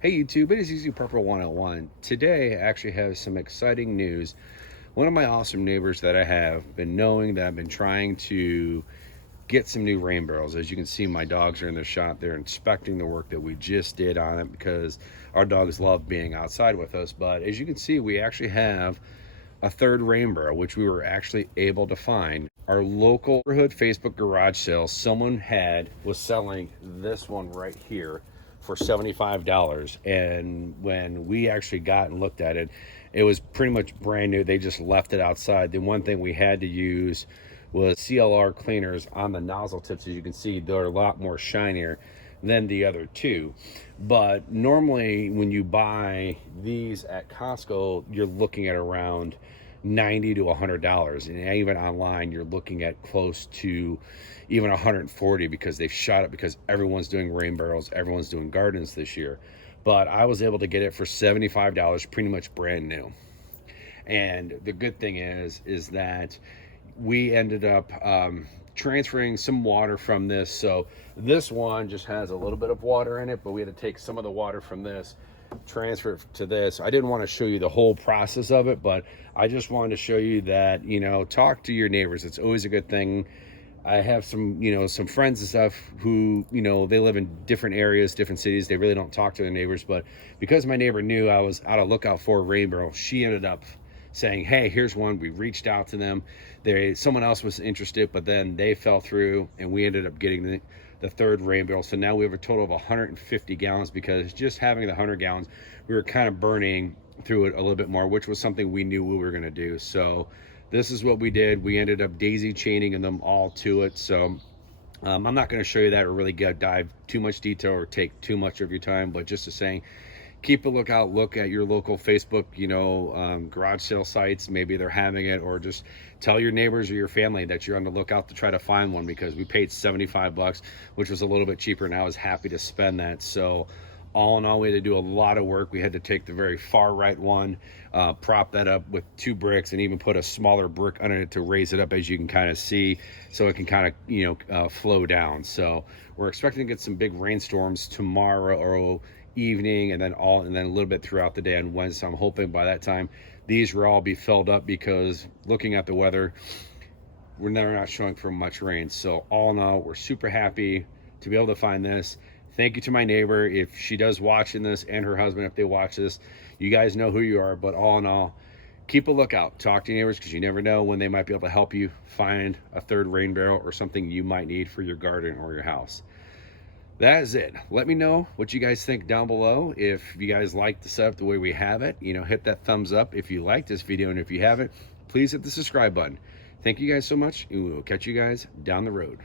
Hey YouTube, it is Easy Purple 101. Today I actually have some exciting news. One of my awesome neighbors that I have been knowing that I've been trying to get some new rain barrels. As you can see, my dogs are in the shop. They're inspecting the work that we just did on it because our dogs love being outside with us. But as you can see, we actually have a third rain barrel, which we were actually able to find. Our local neighborhood Facebook garage sale, someone was selling this one right here for $75. And when we actually got and looked at it, it was pretty much brand new. They just left it outside. The one thing we had to use was CLR cleaners on the nozzle tips. As you can see, they're a lot more shinier than the other two. But normally when you buy these at Costco, you're looking at around $90 to $100, and even online you're looking at close to even $140 because they've shot it because everyone's doing rain barrels, everyone's doing gardens this year. But I was able to get it for $75, pretty much brand new. And the good thing is that we ended up transferring some water from this. So this one just has a little bit of water in it, but we had to take some of the water from this, transfer it to this. I didn't want to show you the whole process of it, but I just wanted to show you that, talk to your neighbors. It's always a good thing. I have some friends and stuff who, they live in different areas, different cities. They really don't talk to their neighbors, but because my neighbor knew I was out of lookout for a rain barrel, she ended up saying, hey, here's one. We reached out to them. Someone else was interested, but then they fell through and we ended up getting the third rain barrel. So now we have a total of 150 gallons because just having the 100 gallons, we were kind of burning through it a little bit more, which was something we knew we were going to do. So this is what we did. We ended up daisy chaining them all to it. So I'm not going to show you that or really dive too much detail or take too much of your time, but just to saying, keep a lookout, look at your local Facebook, garage sale sites. Maybe they're having it, or just tell your neighbors or your family that you're on the lookout to try to find one, because we paid 75 bucks, which was a little bit cheaper, and I was happy to spend that. So all in all, we had to do a lot of work. We had to take the very far right one, prop that up with 2 bricks, and even put a smaller brick under it to raise it up, as you can kind of see, so it can kind of flow down. So we're expecting to get some big rainstorms tomorrow or evening, and then a little bit throughout the day on Wednesday. I'm hoping by that time these will all be filled up, because looking at the weather, we're not showing for much rain. So all in all, we're super happy to be able to find this. Thank you to my neighbor, if she does watching this, and her husband if they watch this. You guys know who you are. But all in all, keep a lookout, talk to your neighbors, because you never know when they might be able to help you find a third rain barrel or something you might need for your garden or your house. That is it. Let me know what you guys think down below. If you guys like the setup the way we have it, hit that thumbs up if you like this video, and if you haven't, please hit the subscribe button. Thank you guys so much, and we will catch you guys down the road.